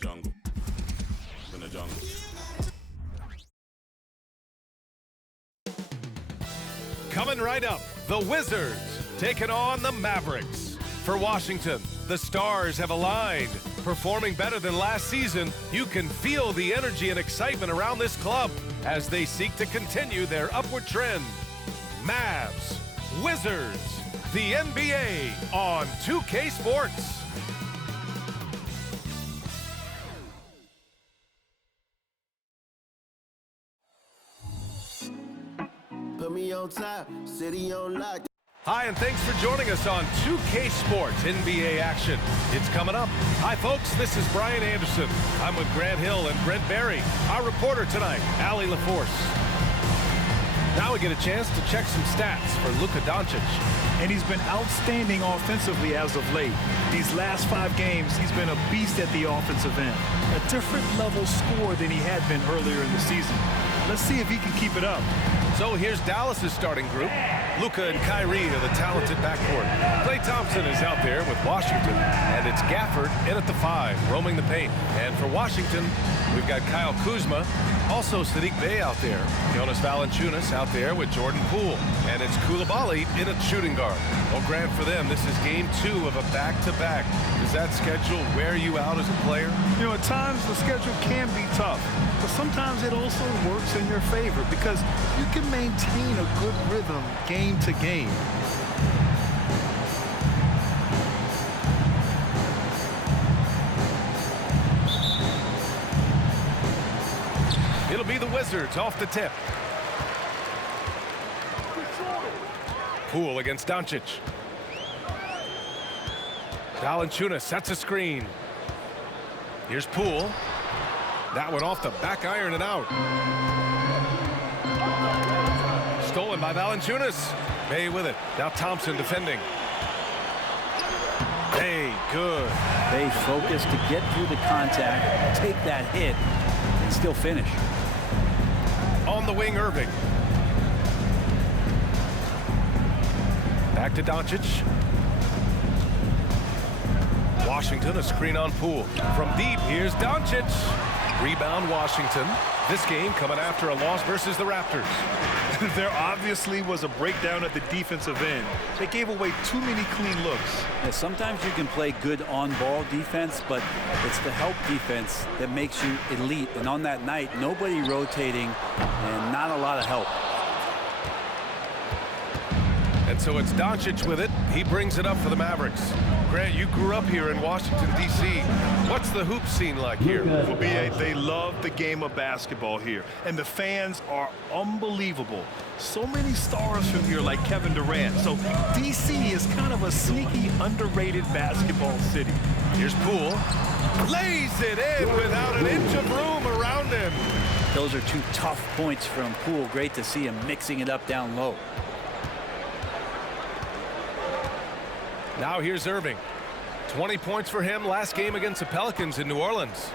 jungle. In the jungle. Coming right up, the Wizards taking on the Mavericks. For Washington, the stars have aligned. Performing better than last season, you can feel the energy and excitement around this club as they seek to continue their upward trend. Mavs Wizards, the NBA on 2K Sports. Put me on top, city on lock. Hi, and thanks for joining us on 2K Sports NBA action. It's coming up. Hi, folks. This is Brian Anderson. I'm with Grant Hill and Brent Barry. Our reporter tonight, Allie LaForce. Now we get a chance to check some stats for Luka Doncic. And he's been outstanding offensively as of late. These last 5 games, he's been a beast at the offensive end. A different level scorer than he had been earlier in the season. Let's see if he can keep it up. So here's Dallas's starting group. Luka and Kyrie are the talented backcourt. Klay Thompson is out there with Washington, and it's Gafford in at the 5, roaming the paint. And for Washington, we've got Kyle Kuzma, also Sadiq Bey out there. Jonas Valanciunas out there with Jordan Poole, and it's Koulibaly in at shooting guard. Well, Grant, for them, this is game 2 of a back-to-back. Does that schedule wear you out as a player? You know, at times the schedule can be tough, but sometimes it also works in your favor because you can maintain a good rhythm game to game. It'll be the Wizards off the tip. Poole against Doncic. Valanciunas sets a screen. Here's Poole. That one off the back iron and out. Stolen by Valanciunas. Bey with it. Now Thompson defending. Bey, good. Bey focused to get through the contact, take that hit, and still finish. On the wing, Irving. Back to Doncic. Washington, a screen on Poole. From deep, here's Doncic. Rebound, Washington. This game coming after a loss versus the Raptors. There obviously was a breakdown at the defensive end. They gave away too many clean looks. Yeah, sometimes you can play good on-ball defense, but it's the help defense that makes you elite. And on that night, nobody rotating and not a lot of help. And so it's Doncic with it. He brings it up for the Mavericks. Grant, you grew up here in Washington, D.C. What's the hoop scene like here? Well, B.A., they love the game of basketball here, and the fans are unbelievable. So many stars from here, like Kevin Durant. So D.C. is kind of a sneaky, underrated basketball city. Here's Poole. Lays it in without an inch of room around him. Those are 2 tough points from Poole. Great to see him mixing it up down low. Now here's Irving. 20 points for him last game against the Pelicans in New Orleans.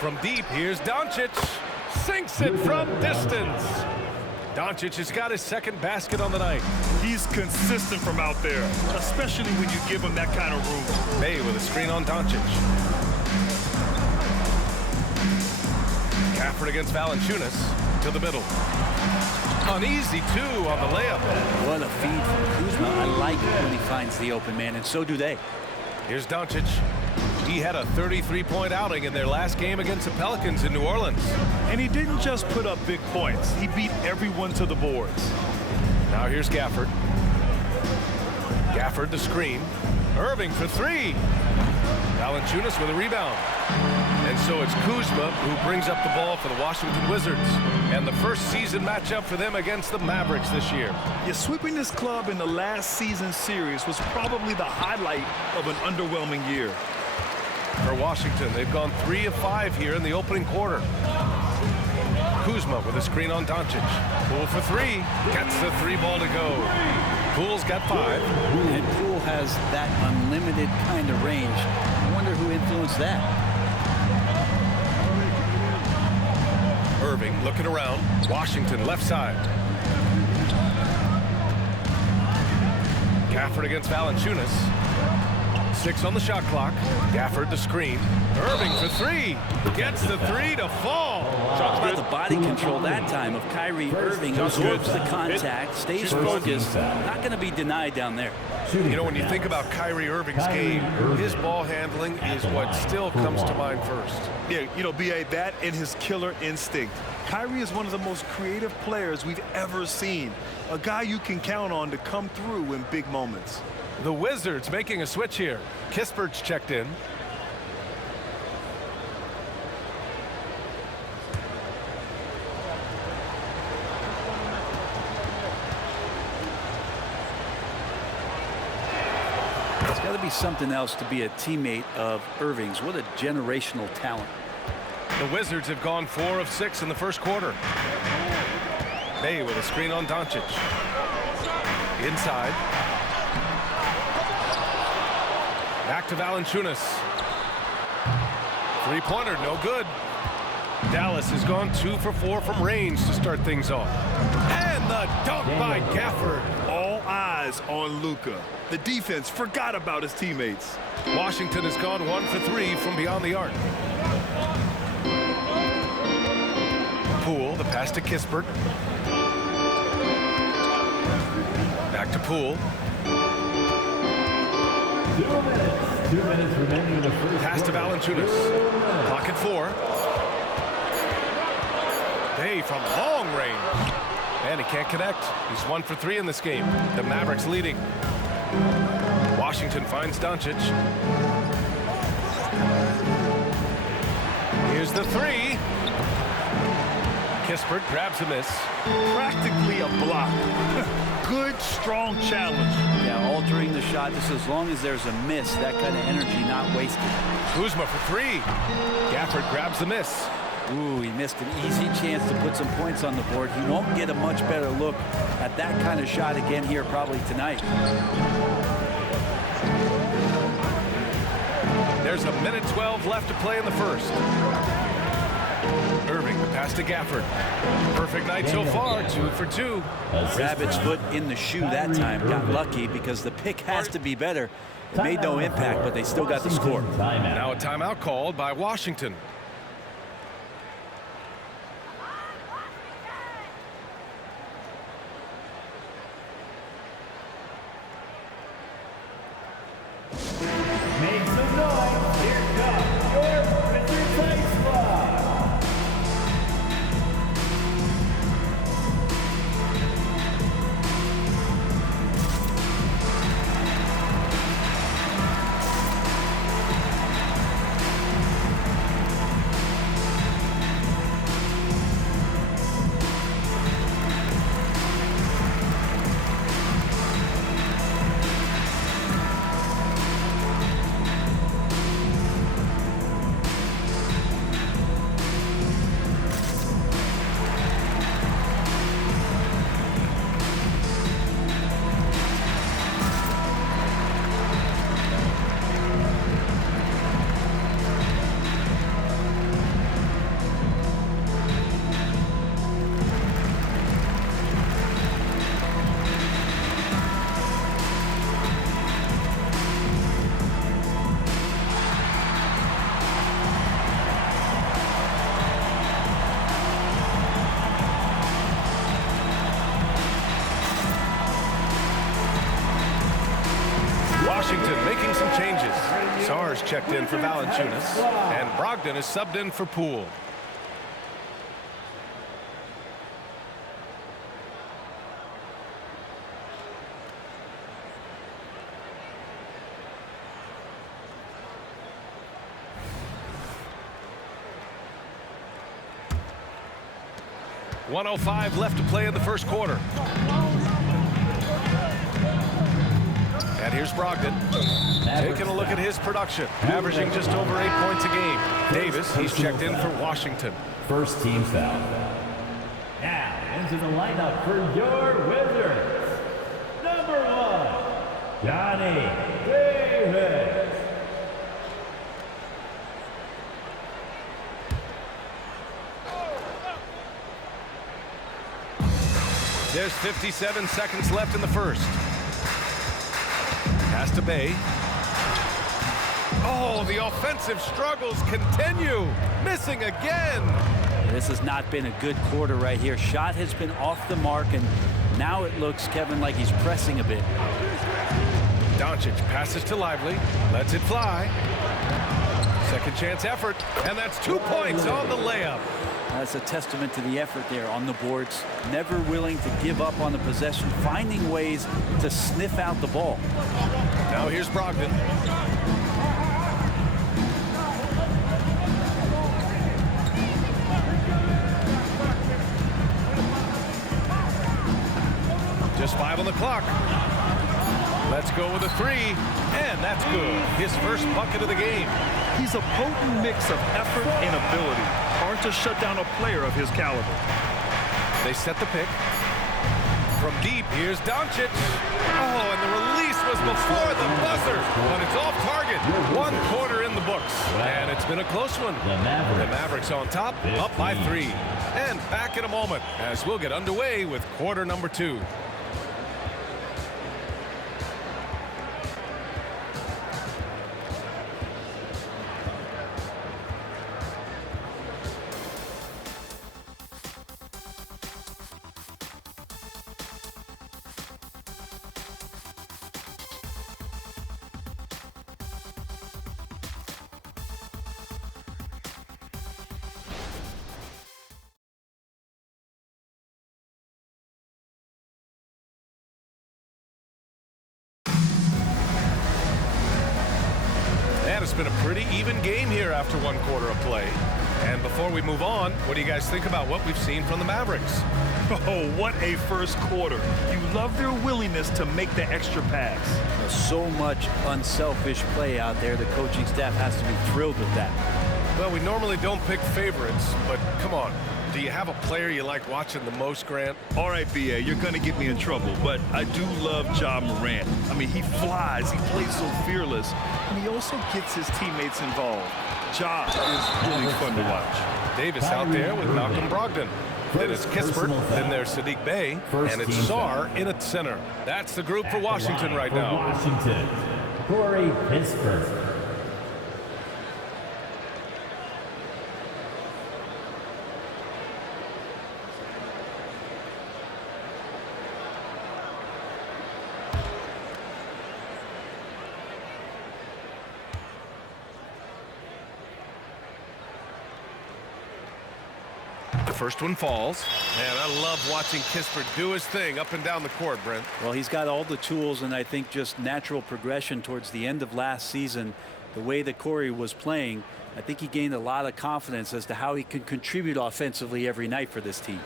From deep, here's Doncic. Sinks it from distance. Doncic has got his second basket on the night. He's consistent from out there, especially when you give him that kind of room. Bey with a screen on Doncic. Gafford against Valanciunas to the middle. An easy 2 on the layup. What a feed from Kuzma. I like it when he finds the open man, and so do they. Here's Doncic. He had a 33-point outing in their last game against the Pelicans in New Orleans. And he didn't just put up big points. He beat everyone to the boards. Now here's Gafford. Gafford the screen. Irving for 3. Valanciunas with a rebound. And so it's Kuzma who brings up the ball for the Washington Wizards. And the first season matchup for them against the Mavericks this year. Yeah, sweeping this club in the last season series was probably the highlight of an underwhelming year. For Washington, they've gone 3 of 5 here in the opening quarter. Kuzma with a screen on Doncic. Poole for 3. Gets the 3 ball to go. Poole's got 5. And Poole has that unlimited kind of range. I wonder who influenced that. Irving looking around. Washington left side. Gafford against Valanciunas. 6 on the shot clock. Gafford the screen. Irving for 3. Gets the 3 to fall. How about the body control that time of Kyrie Irving? Absorbs the contact, stays focused. Not going to be denied down there. You know, when you think about Kyrie Irving's game, his ball handling is what still comes to mind first. Yeah, you know, B.A., that and his killer instinct. Kyrie is one of the most creative players we've ever seen. A guy you can count on to come through in big moments. The Wizards making a switch here. Kispert's checked in. It's got to be something else to be a teammate of Irving's. What a generational talent. The Wizards have gone 4 of 6 in the first quarter. May with a screen on Doncic. Inside. Back to Valanciunas. Three-pointer, no good. Dallas has gone 2 for 4 from range to start things off. And the dunk by Gafford. All eyes on Luka. The defense forgot about his teammates. Washington has gone 1 for 3 from beyond the arc. Poole, the pass to Kispert. Back to Poole. 2 minutes remaining in the first. Pass to Valanciunas. Clock at 4. Bay from long range. And he can't connect. He's 1 for 3 in this game. The Mavericks leading. Washington finds Doncic. Here's the 3. Kispert grabs a miss. Practically a block. Good, strong challenge. Yeah, altering the shot just as long as there's a miss. That kind of energy not wasted. Kuzma for 3. Gafford grabs the miss. Ooh, he missed an easy chance to put some points on the board. He won't get a much better look at that kind of shot again here probably tonight. There's a minute 12 left to play in the first. Irving, the pass to Gafford. Perfect night so far, 2 for 2. Rabbit's foot in the shoe that time. Got lucky because the pick has to be better. It made no impact, but they still got the score. Now a timeout called by Washington. Make some noise. Here comes your Wizards Ice Block. Washington making some changes. Sarge checked in for Valanciunas, and Brogdon is subbed in for Poole. .105 left to play in the first quarter. And here's Brogdon. Taking a look at his production. Averaging just over 8 points a game. Davis, he's checked in for Washington. First team foul. Now into the lineup for your Wizards. Number 1, Johnny Davis. There's 57 seconds left in the first. Pass to Bay. Oh, the offensive struggles continue. Missing again. This has not been a good quarter right here. Shot has been off the mark, and now it looks, Kevin, like he's pressing a bit. Doncic passes to Lively, lets it fly. Second chance effort, and that's 2 points on the layup. That's a testament to the effort there on the boards. Never willing to give up on the possession, finding ways to sniff out the ball. Now here's Brogdon. Just 5 on the clock. Let's go with a 3, and that's good. His first bucket of the game. He's a potent mix of effort and ability. Hard to shut down a player of his caliber. They set the pick. From deep, here's Doncic. Oh, and the release was before the buzzer, but it's off target. 1 quarter in the books, and it's been a close one. The Mavericks on top, up by 3. And back in a moment as we'll get underway with quarter number 2. It's been a pretty even game here after 1 quarter of play. And before we move on, what do you guys think about what we've seen from the Mavericks? Oh, what a first quarter. You love their willingness to make the extra pass. So much unselfish play out there. The coaching staff has to be thrilled with that. Well, we normally don't pick favorites, but come on. Do you have a player you like watching the most, Grant? All right, B.A., you're going to get me in trouble, but I do love Ja Morant. I mean, he flies, he plays so fearless, and he also gets his teammates involved. Ja is really fun to watch. Davis out there with Malcolm Brogdon. Then it's Kispert, then there's Sadiq Bey, and it's Sarr in at center. That's the group for Washington right now. Washington, Corey Kispert. The first one falls, and I love watching Kispert do his thing up and down the court, Brent. Well, he's got all the tools, and I think just natural progression towards the end of last season, the way that Corey was playing, I think he gained a lot of confidence as to how he can contribute offensively every night for this team.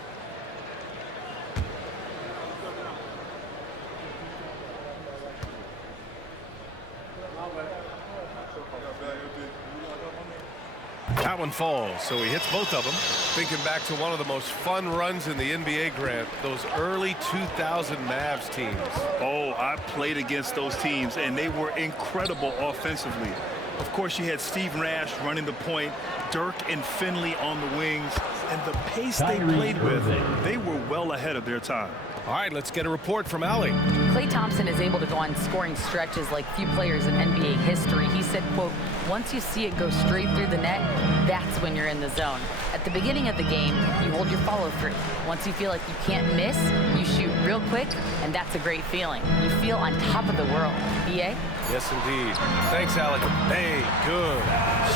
That one falls, so he hits both of them. Thinking back to one of the most fun runs in the NBA, Grant, those early 2000 Mavs teams. Oh, I played against those teams, and they were incredible offensively. Of course, you had Steve Nash running the point, Dirk and Finley on the wings, and the pace they played with, they were well ahead of their time. All right, let's get a report from Allie. Klay Thompson is able to go on scoring stretches like few players in NBA history. He said, quote, once you see it go straight through the net, that's when you're in the zone. At the beginning of the game, you hold your follow through. Once you feel like you can't miss, you shoot real quick, and that's a great feeling. You feel on top of the world. B.A.? Yes, indeed. Thanks, Alec. Bay, good.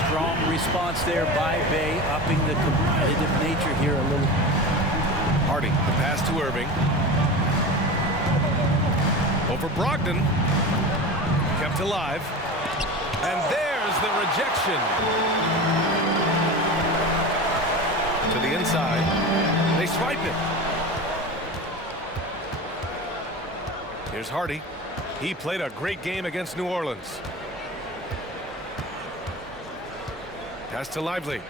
Strong response there by Bay, upping the competitive nature here a little. Hardy, the pass to Irving. Over Brogdon. Kept alive. And there's the rejection. To the inside. They swipe it. Here's Hardy. He played a great game against New Orleans. Pass to Lively.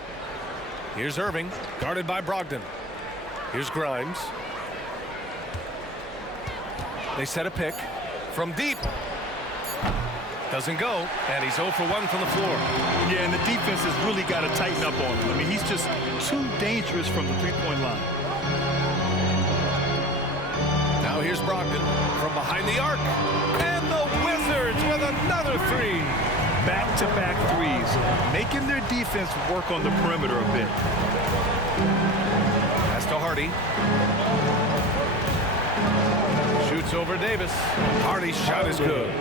Here's Irving, guarded by Brogdon. Here's Grimes. They set a pick from deep. Doesn't go, and he's 0 for 1 from the floor. Yeah, and the defense has really got to tighten up on him. I mean, he's just too dangerous from the three-point line. Now here's Brogdon from behind the arc. And the Wizards with another 3. Back back-to-back threes, making their defense work on the perimeter a bit. Pass to Hardy. Shoots over Davis. Hardy's shot is good.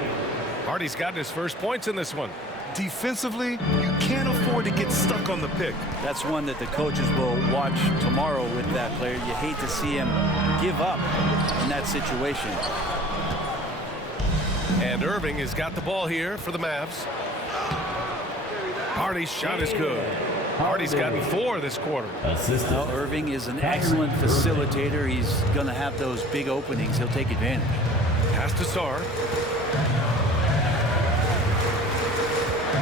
Hardy's gotten his first points in this one. Defensively, you can't afford to get stuck on the pick. That's one that the coaches will watch tomorrow with that player. You hate to see him give up in that situation. And Irving has got the ball here for the Mavs. Hardy's shot is good. Hardy's gotten 4 this quarter. Well, Irving is an excellent facilitator. He's going to have those big openings. He'll take advantage. Pass to Sarr.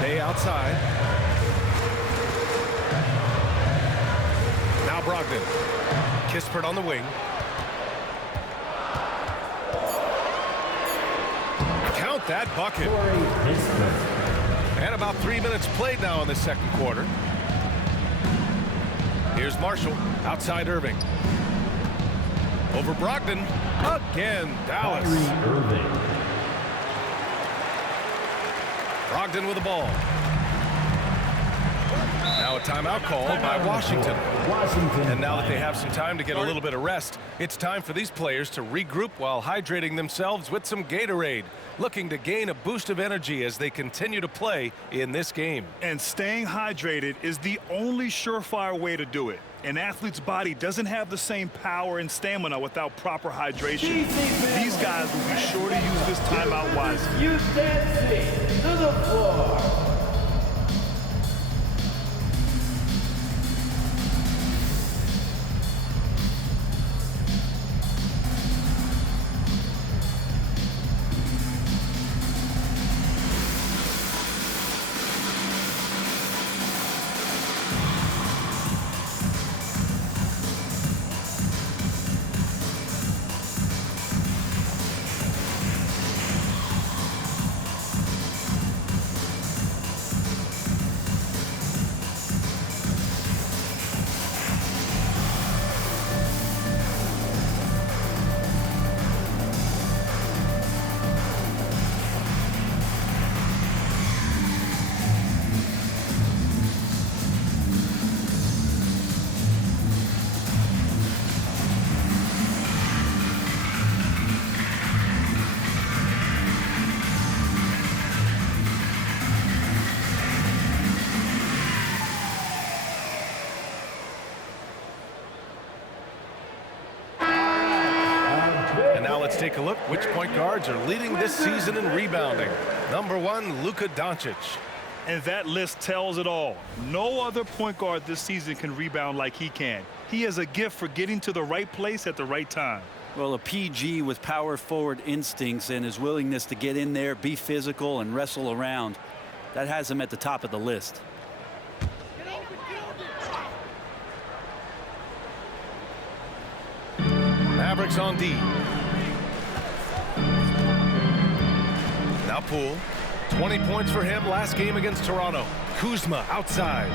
Day outside. Now Brogdon. Kispert on the wing. Count that bucket. And about 3 minutes played now in the second quarter. Here's Marshall. Outside Irving. Over Brogdon. Again, Dallas. Brogdon with the ball. Now a timeout called by Washington. And now that they have some time to get a little bit of rest, it's time for these players to regroup while hydrating themselves with some Gatorade, looking to gain a boost of energy as they continue to play in this game. And staying hydrated is the only surefire way to do it. An athlete's body doesn't have the same power and stamina without proper hydration. These guys will be sure to use this timeout wisely. You dancing to the floor. Let's take a look which point guards are leading this season in rebounding. Number 1, Luka Doncic. And that list tells it all. No other point guard this season can rebound like he can. He has a gift for getting to the right place at the right time. Well, a PG with power forward instincts and his willingness to get in there, be physical, and wrestle around. That has him at the top of the list. Mavericks on D. Now Poole. 20 points for him last game against Toronto. Kuzma outside.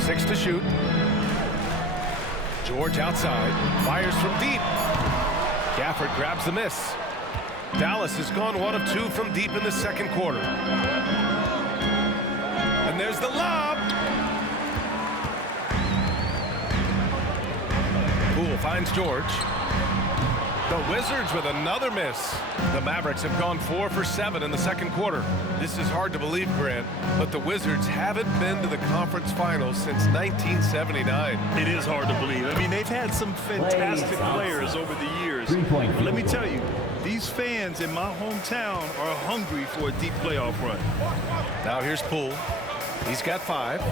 6 to shoot. George outside. Fires from deep. Gafford grabs the miss. Dallas has gone 1 of 2 from deep in the second quarter. And there's the lob. Poole finds George. The Wizards with another miss. The Mavericks have gone 4 for 7 in the second quarter. This is hard to believe, Grant, but the Wizards haven't been to the conference finals since 1979. It is hard to believe. I mean, they've had some fantastic players over the years. But let me tell you, these fans in my hometown are hungry for a deep playoff run. Now here's Poole. He's got 5.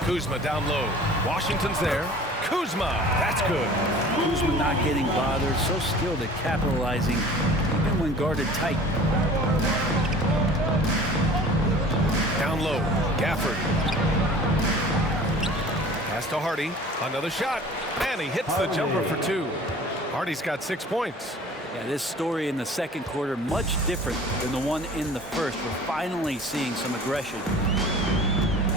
Kuzma down low. Washington's there. Kuzma, that's good. Kuzma not getting bothered, so skilled at capitalizing, even when guarded tight. Down low, Gafford. Pass to Hardy, another shot, and he hits the jumper for 2. Hardy's got 6 points. Yeah, this story in the second quarter much different than the one in the first. We're finally seeing some aggression.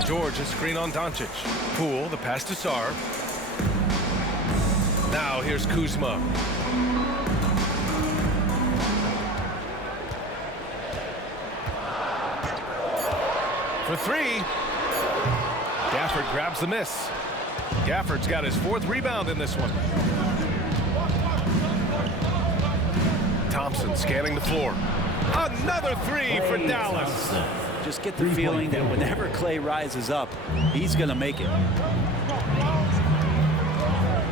George, a screen on Doncic. Poole, the pass to Sarr. Now here's Kuzma. for three. Gafford grabs the miss. Gafford's got his 4th rebound in this one. Thompson scanning the floor. Another three for Dallas. Just get the feeling that whenever Clay rises up, he's going to make it.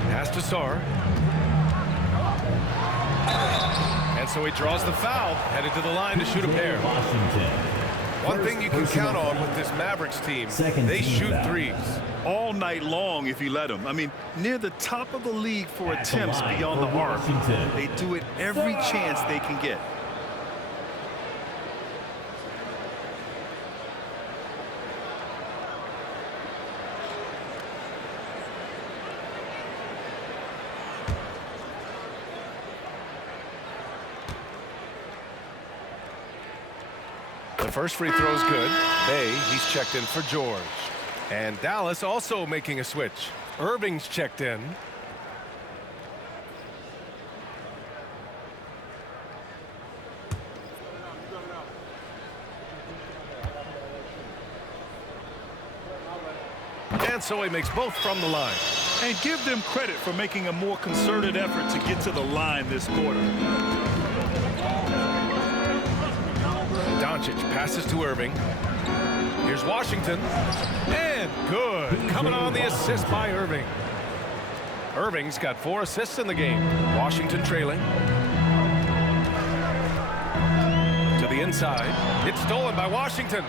Pass to Sarr. And so he draws the foul, headed to the line to shoot a pair. One thing you can count on with this Mavericks team, they shoot threes. All night long if you let them. I mean, near the top of the league for attempts beyond the arc. They do it every chance they can get. The first free throw's good. Bay, he's checked in for George. And Dallas also making a switch. Irving's checked in. And so he makes both from the line. And give them credit for making a more concerted effort to get to the line this quarter. Doncic passes to Irving. Here's Washington. And good. Coming on the assist by Irving. Irving's got 4 assists in the game. Washington trailing. To the inside. It's stolen by Washington.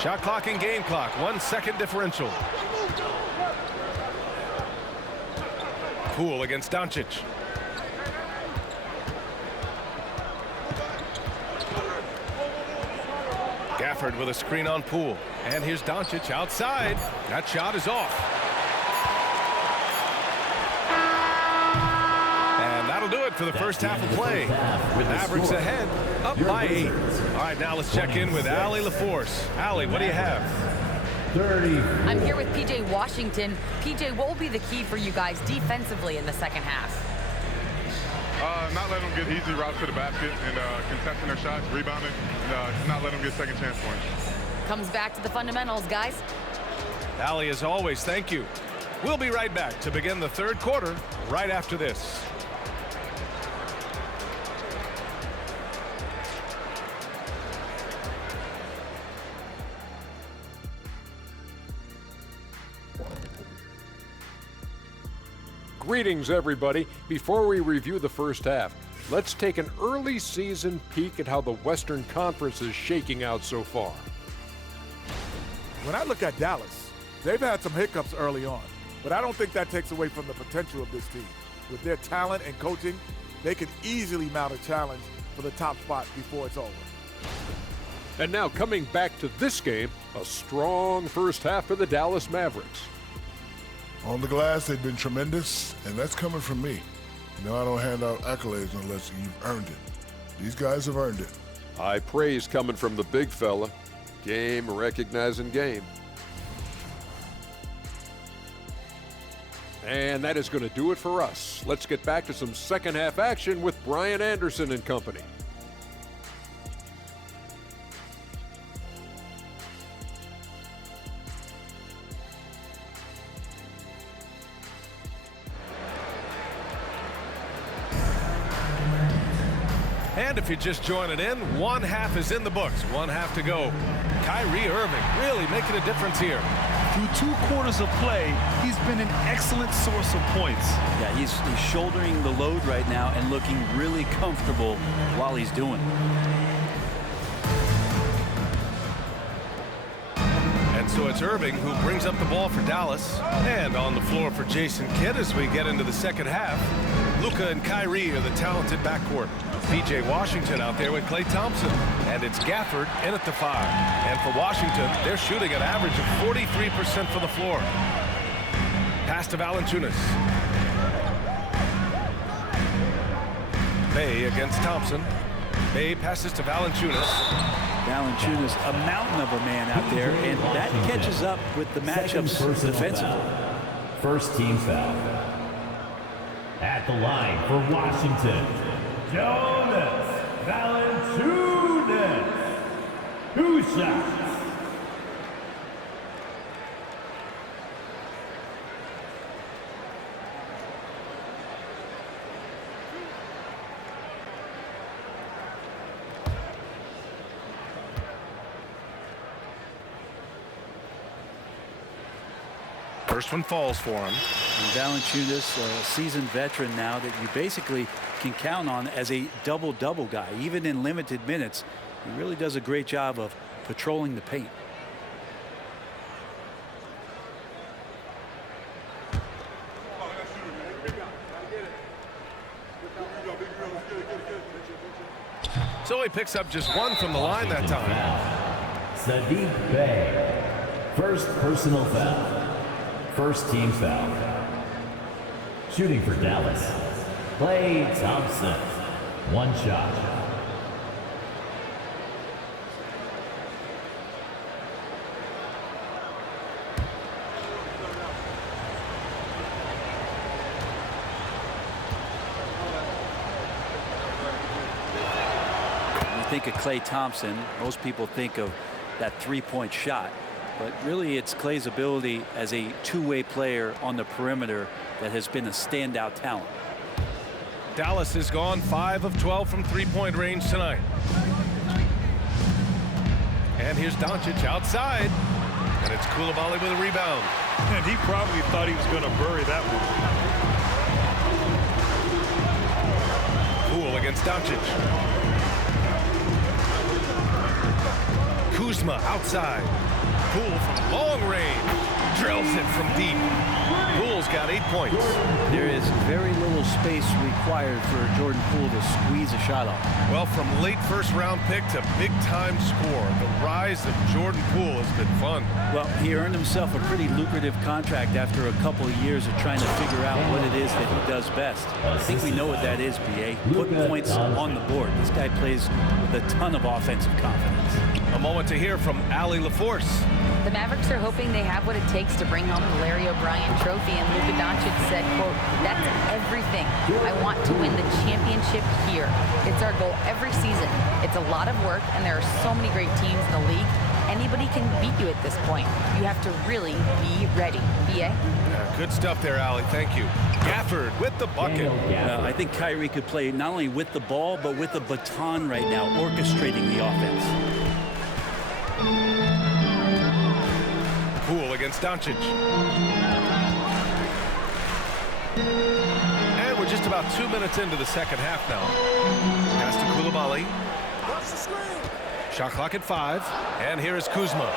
Shot clock and game clock. 1 second differential. Poole against Doncic. Gafford with a screen on Poole. And here's Doncic outside. That shot is off. And that'll do it for the first half of play. Mavericks ahead, up by 8. All right, now let's check in with Allie LaForce. Allie, what do you have? 30. I'm here with PJ Washington. PJ, what will be the key for you guys defensively in the second half? Not letting them get easy routes to the basket and contesting their shots, rebounding, and not letting them get second chance points. Comes back to the fundamentals, guys. Allie, as always, thank you. We'll be right back to begin the third quarter right after this. Greetings, everybody. Before we review the first half, let's take an early season peek at how the Western Conference is shaking out so far. When I look at Dallas, they've had some hiccups early on, but I don't think that takes away from the potential of this team. With their talent and coaching, they can easily mount a challenge for the top spot before it's over. And now coming back to this game, a strong first half for the Dallas Mavericks. On the glass, they've been tremendous, and that's coming from me. You know, I don't hand out accolades unless you've earned it. These guys have earned it. High praise coming from the big fella. Game recognizing game. And that is going to do it for us. Let's get back to some second half action with Brian Anderson and company. And if you're just joining in, one half is in the books. One half to go. Kyrie Irving really making a difference here. Through 2 quarters of play, he's been an excellent source of points. Yeah, he's shouldering the load right now and looking really comfortable while he's doing it. And so it's Irving who brings up the ball for Dallas. And on the floor for Jason Kidd as we get into the second half. Luka and Kyrie are the talented backcourt. PJ Washington out there with Klay Thompson. And it's Gafford in at the 5. And for Washington, they're shooting an average of 43% from the floor. Pass to Valanciunas. Bay against Thompson. Bay passes to Valanciunas. Valanciunas, a mountain of a man out there, and that catches up with the matchups defensively. First team foul. At the line for Washington, Jonas Valanciunas, who shots. First one falls for him. And Valanciunas, a seasoned veteran now that you basically can count on as a double-double guy. Even in limited minutes, he really does a great job of patrolling the paint. So he picks up just one from the line that time. Saddiq Bey. First personal foul. First team foul. Shooting for Dallas. Klay Thompson. One shot. When you think of Klay Thompson, most people think of that three-point shot. But really, it's Klay's ability as a two-way player on the perimeter that has been a standout talent. Dallas has gone 5 of 12 from three-point range tonight. And here's Doncic outside. And it's Coulibaly with a rebound. And he probably thought he was going to bury that one. Poole against Doncic. Kuzma outside. Poole from long range. Drills it from deep. Poole's got 8 points. There is very little space required for Jordan Poole to squeeze a shot off. Well, from late first-round pick to big-time score, the rise of Jordan Poole has been fun. Well, he earned himself a pretty lucrative contract after a couple of years of trying to figure out what it is that he does best. I think we know what that is, B.A. Put points on the board. This guy plays with a ton of offensive confidence. A moment to hear from Allie LaForce. The Mavericks are hoping they have what it takes to bring home the Larry O'Brien trophy, and Luka Doncic said, quote, "That's everything. I want to win the championship here. It's our goal every season. It's a lot of work, and there are so many great teams in the league. Anybody can beat you at this point. You have to really be ready." B.A.? Yeah, good stuff there, Allie. Thank you. Gafford with the bucket. I think Kyrie could play not only with the ball, but with the baton right now, orchestrating the offense. Poole against Doncic. And we're just about 2 minutes into the second half now. Pass to Coulibaly. Shot clock at 5. And here is Kuzma.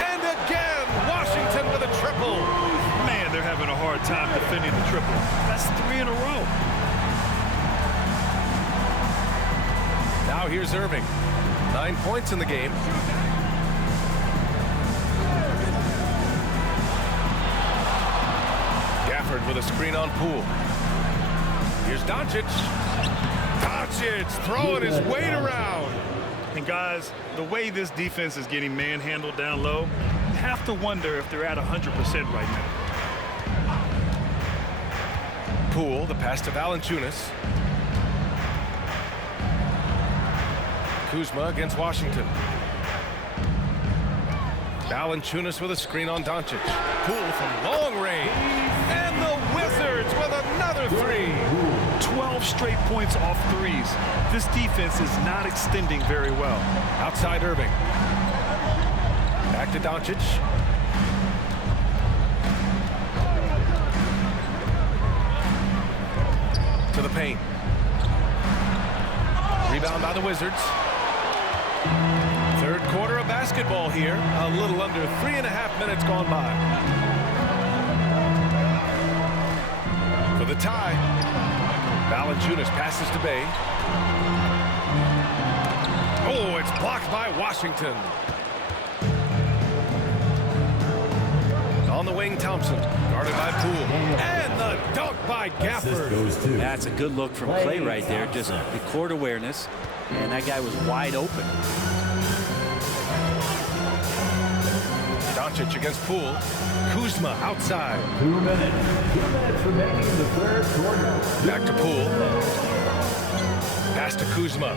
And again, Washington with a triple. Man, they're having a hard time defending the triple. That's 3 in a row. Now here's Irving. 9 points in the game. Gafford with a screen on Poole. Here's Doncic. Doncic throwing his weight around. And guys, the way this defense is getting manhandled down low, you have to wonder if they're at 100% right now. Poole, the pass to Valanciunas. Kuzma against Washington. Valanciunas with a screen on Doncic. Poole from long range. And the Wizards with another 3. 12 straight points off threes. This defense is not extending very well. Outside Irving. Back to Doncic. To the paint. Rebound by the Wizards. Third quarter of basketball here. A little under 3.5 minutes gone by. For the tie. Valanciunas passes to Bey. Oh, it's blocked by Washington. On the wing, Thompson, guarded by Poole. And the dunk by Gafford. That's a good look from Klay right there. Just the court awareness. And that guy was wide open. Doncic against Poole. Kuzma outside. 2 minutes. 2 minutes remaining in the third quarter. Back to Poole. Pass to Kuzma.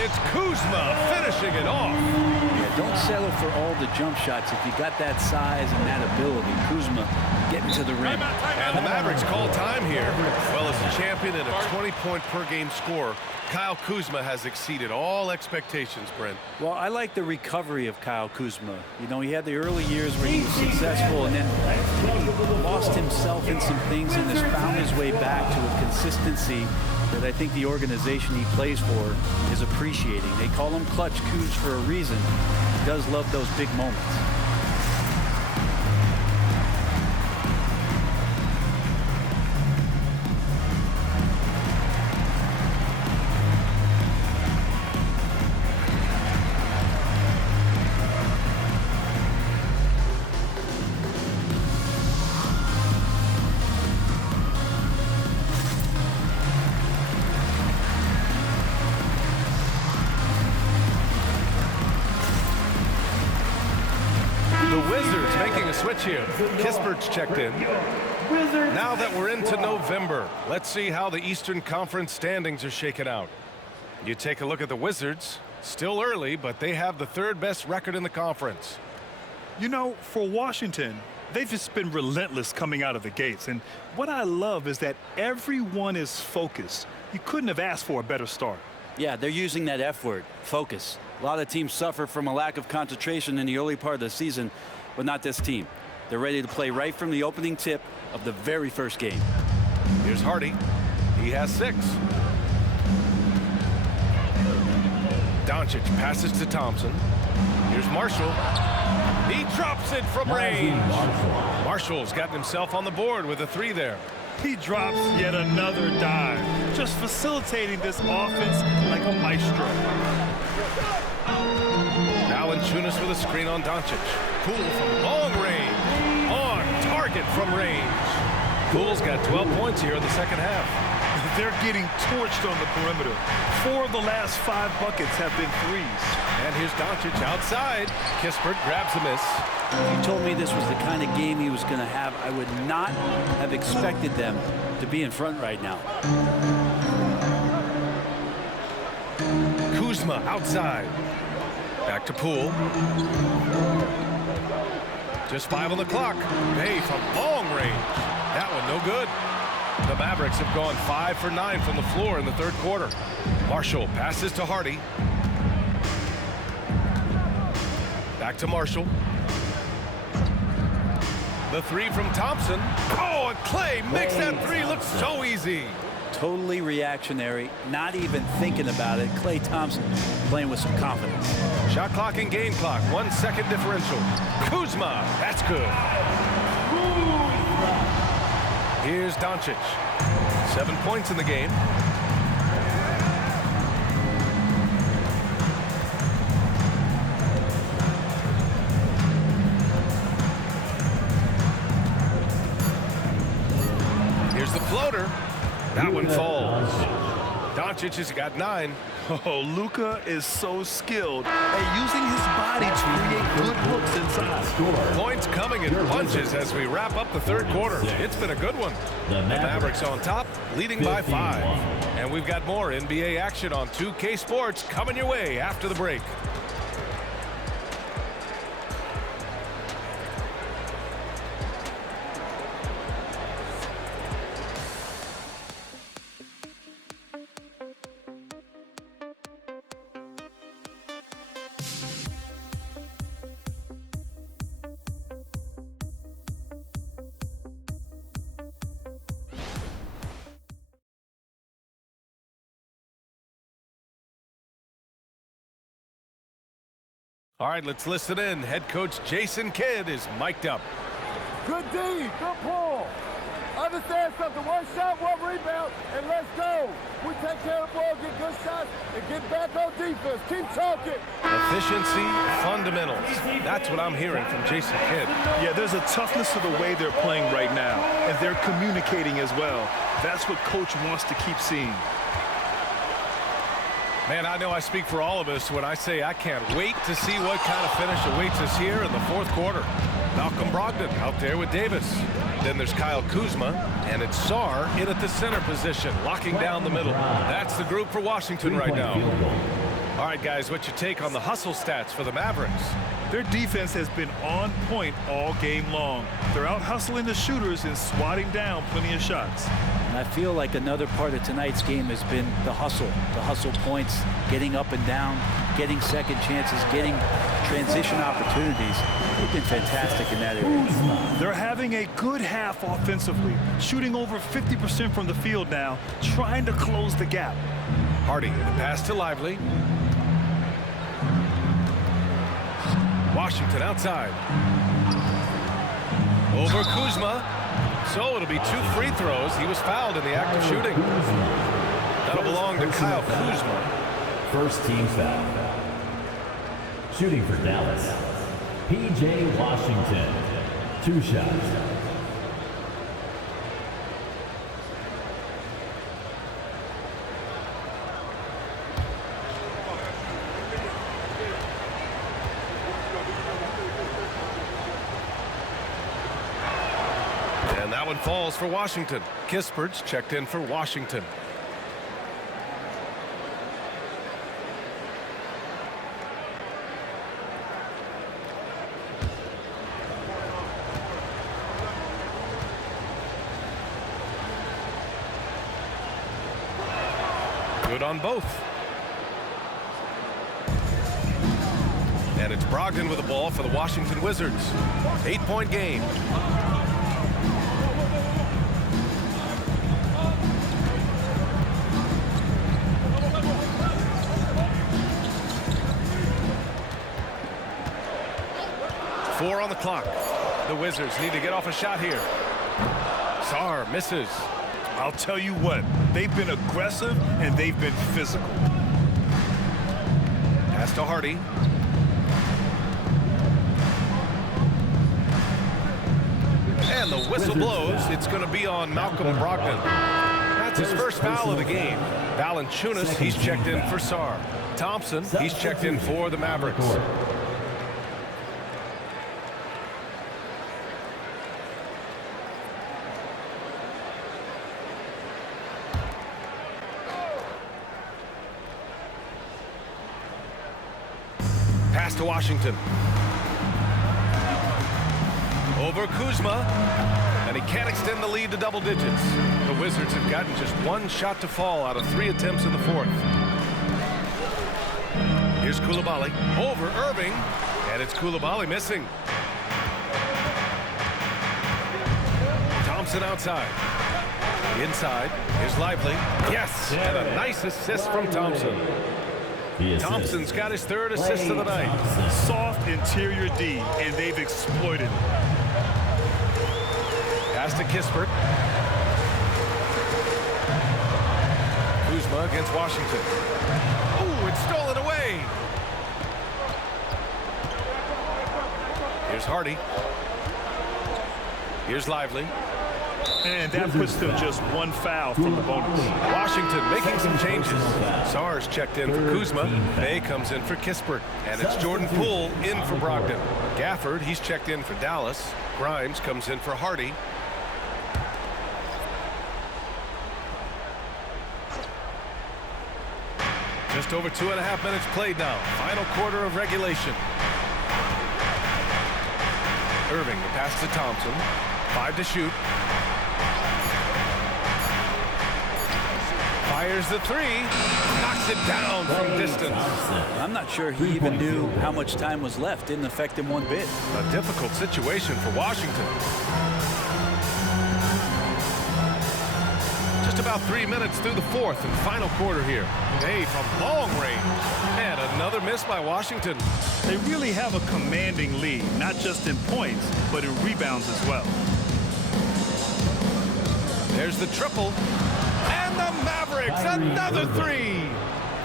it's Kuzma finishing it off. Yeah, don't settle for all the jump shots. If you got that size and that ability, Kuzma getting to the rim. And the Mavericks call time here. Well, as a champion and a 20-point-per-game scorer, Kyle Kuzma has exceeded all expectations, Brent. Well, I like the recovery of Kyle Kuzma. You know, he had the early years where he was successful, and then he lost himself in some things and has found his way back to a consistency that I think the organization he plays for is appreciating. They call him Clutch Kuz for a reason. He does love those big moments. Wizards making a switch here. Kispert's checked in. Now that we're into November, let's see how the Eastern Conference standings are shaken out. You take a look at the Wizards. Still early, but they have the third best record in the conference. You know, for Washington, they've just been relentless coming out of the gates. And what I love is that everyone is focused. You couldn't have asked for a better start. Yeah, they're using that F word, focus. A lot of teams suffer from a lack of concentration in the early part of the season, but not this team. They're ready to play right from the opening tip of the very first game. Here's Hardy. He has 6. Doncic passes to Thompson. Here's Marshall. He drops it from range. Marshall's gotten himself on the board with a 3 there. He drops yet another dive, just facilitating this offense like a maestro. Valanciunas with a screen on Doncic. Poole from long range. On target from range. Poole's got 12 points here in the second half. They're getting torched on the perimeter. 4 of the last 5 buckets have been threes. And here's Doncic outside. Kispert grabs a miss. If you told me this was the kind of game he was going to have, I would not have expected them to be in front right now. Kuzma outside. Back to Poole. Just 5 on the clock. Bay from long range. That one no good. The Mavericks have gone 5 for 9 from the floor in the third quarter. Marshall passes to Hardy. Back to Marshall. The 3 from Thompson. Oh, and Clay makes that 3 look so easy. Totally reactionary, not even thinking about it. Klay Thompson playing with some confidence. Shot clock and game clock, 1 second differential. Kuzma, that's good. Here's Doncic. 7 points in the game. Here's the floater. That one falls. Doncic has got 9. Oh, Luka is so skilled at using his body to create good looks inside. Points coming in bunches as we wrap up the third quarter. It's been a good one. The Mavericks on top, leading by 5. And we've got more NBA action on 2K Sports coming your way after the break. All right, let's listen in. Head coach Jason Kidd is mic'd up. Good D, good pull. Understand something, 1 shot, 1 rebound, and let's go. We take care of the ball, get good shots, and get back on defense. Keep talking. Efficiency, fundamentals. That's what I'm hearing from Jason Kidd. Yeah, there's a toughness to the way they're playing right now, and they're communicating as well. That's what coach wants to keep seeing. Man, I know I speak for all of us when I say I can't wait to see what kind of finish awaits us here in the fourth quarter. Malcolm Brogdon out there with Davis. Then there's Kyle Kuzma, and it's Sarr in at the center position, locking down the middle. That's the group for Washington right now. All right, guys, what's your take on the hustle stats for the Mavericks? Their defense has been on point all game long. They're out hustling the shooters and swatting down plenty of shots. And I feel like another part of tonight's game has been the hustle points, getting up and down, getting second chances, getting transition opportunities. They've been fantastic in that area. They're having a good half offensively, shooting over 50% from the field now, trying to close the gap. Hardy, the pass to Lively. Washington outside. Over Kuzma. So it'll be 2 free throws. He was fouled in the act of shooting. That'll belong to Kyle Kuzma. First team foul. Shooting for Dallas, P.J. Washington. 2 shots. And that one falls for Washington. Kispert's checked in for Washington. Good on both. And it's Brogdon with the ball for the Washington Wizards. 8-point game. Four on the clock. The Wizards need to get off a shot here. Sarr misses. I'll tell you what, they've been aggressive and they've been physical. Pass to Hardy. And the whistle blows. It's going to be on Malcolm Brogdon. That's his first foul of the game. Valanciunas, he's checked in for Sarr. Thompson, he's checked in for the Mavericks. Pass to Washington. Over Kuzma. And he can't extend the lead to double digits. The Wizards have gotten just 1 shot to fall out of 3 attempts in the 4th. Here's Coulibaly. Over Irving. And it's Coulibaly missing. Thompson outside. Inside. Here's Lively. Yes! And a nice assist from Thompson. Thompson's got his 3rd assist of the night. Soft interior D, and they've exploited it. Pass to Kispert. Kuzma against Washington. Oh, it's stolen away. Here's Hardy. Here's Lively. And that puts them just 1 foul from the bonus. Washington making some changes. Sarr's checked in for Kuzma. Bay comes in for Kispert. And it's Jordan Poole in for Brogdon. Gafford, he's checked in for Dallas. Grimes comes in for Hardy. Just over 2.5 minutes played now. Final quarter of regulation. Irving, the pass to Thompson. 5 to shoot. Fires the 3. Knocks it down from distance. I'm not sure he even knew how much time was left. Didn't affect him one bit. A difficult situation for Washington. Just about 3 minutes through the 4th and final quarter here. Bay from long range. And another miss by Washington. They really have a commanding lead, not just in points, but in rebounds as well. There's the triple. And the Mavericks, another 3.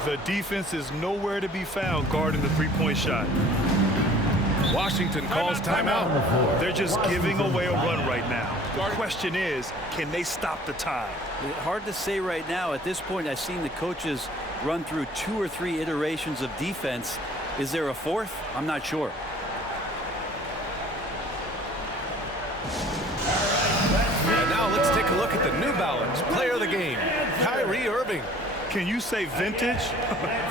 The defense is nowhere to be found guarding the 3-point shot. Washington calls timeout. They're just giving away a run right now. The question is, can they stop the tide? Hard to say right now. At this point, I've seen the coaches run through 2 or 3 iterations of defense. Is there a 4th? I'm not sure. And now let's take a look at the New Balance player of the game, Kyrie Irving. Can you say vintage?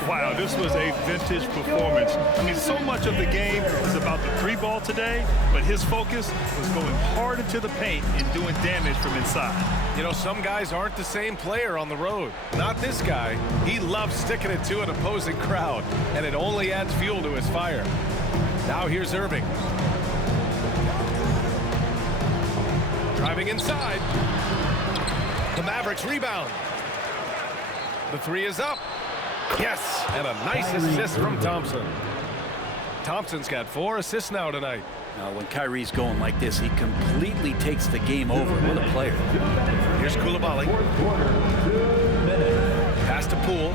Wow, this was a vintage performance. I mean, so much of the game is about the three ball today, but his focus was going hard into the paint and doing damage from inside. You know, some guys aren't the same player on the road. Not this guy. He loves sticking it to an opposing crowd, and it only adds fuel to his fire. Now here's Irving. Driving inside. The Mavericks rebound. The three is up. Yes, and a nice assist from Thompson. Thompson's got 4 assists now tonight. Now, when Kyrie's going like this, he completely takes the game over. What a player. Here's Koulibaly. Pass to Poole.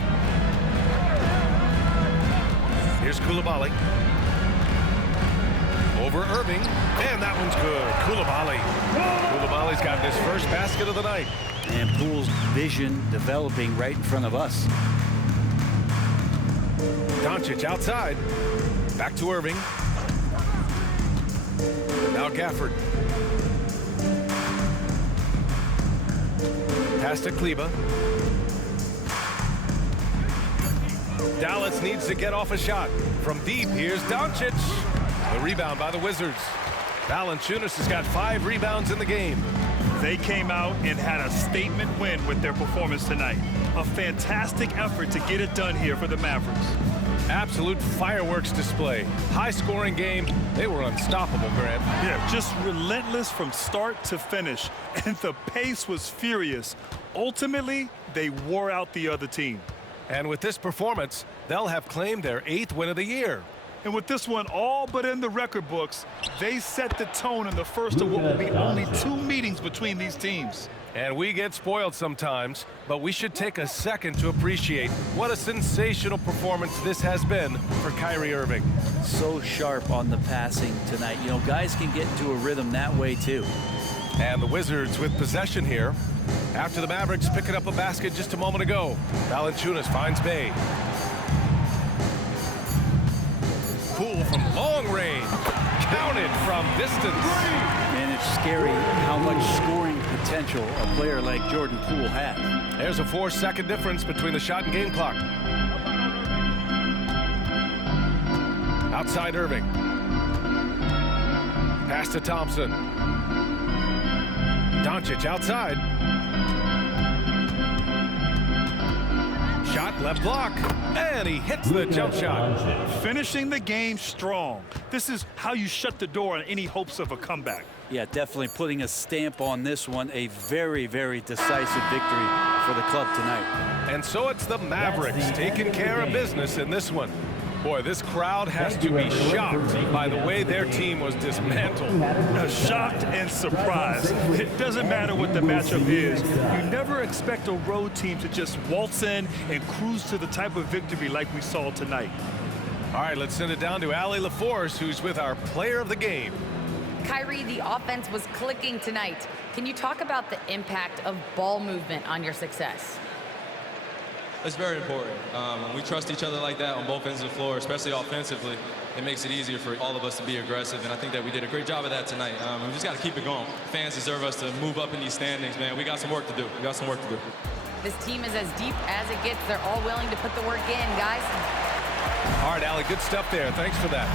Here's Koulibaly. Over Irving. And that one's good. Koulibaly's got his first basket of the night. And Poole's vision developing right in front of us. Doncic outside. Back to Irving. Now Gafford. Pass to Kleba. Dallas needs to get off a shot. From deep, here's Doncic. The rebound by the Wizards. Valanciunas has got 5 rebounds in the game. They came out and had a statement win with their performance tonight. A fantastic effort to get it done here for the Mavericks. Absolute fireworks display. High-scoring game. They were unstoppable, Grant. Yeah, just relentless from start to finish. And the pace was furious. Ultimately, they wore out the other team. And with this performance, they'll have claimed their 8th win of the year. And with this one all but in the record books, they set the tone in the first of what will be only 2 meetings between these teams. And we get spoiled sometimes, but we should take a second to appreciate what a sensational performance this has been for Kyrie Irving. So sharp on the passing tonight. You know, guys can get into a rhythm that way too. And the Wizards with possession here. After the Mavericks picking up a basket just a moment ago. Valanciunas finds Bay. Poole from long range. Counted from distance. And it's scary how much scoring potential a player like Jordan Poole has. There's a 4-second difference between the shot and game clock. Outside Irving. Pass to Thompson. Doncic outside. Shot left block. And he hits the jump shot. Finishing the game strong. This is how you shut the door on any hopes of a comeback. Yeah, definitely putting a stamp on this one. A very, very decisive victory for the club tonight. And so it's the Mavericks taking care of business in this one. Boy, this crowd has to be shocked by the way their team was dismantled. Shocked and surprised. It doesn't matter what the matchup is. You never expect a road team to just waltz in and cruise to the type of victory like we saw tonight. All right, let's send it down to Allie LaForce, who's with our player of the game. Kyrie, the offense was clicking tonight. Can you talk about the impact of ball movement on your success? It's very important. When we trust each other like that on both ends of the floor, especially offensively, it makes it easier for all of us to be aggressive, and I think that we did a great job of that tonight. We just got to keep it going. Fans deserve us to move up in these standings, man. We got some work to do. We got some work to do. This team is as deep as it gets. They're all willing to put the work in, guys. All right, Allie, good stuff there. Thanks for that.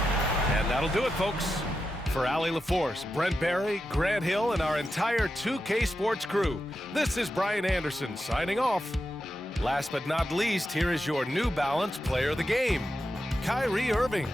And that'll do it, folks. For Allie LaForce, Brent Barry, Grant Hill, and our entire 2K Sports crew, this is Brian Anderson signing off. Last but not least, here is your New Balance player of the game, Kyrie Irving.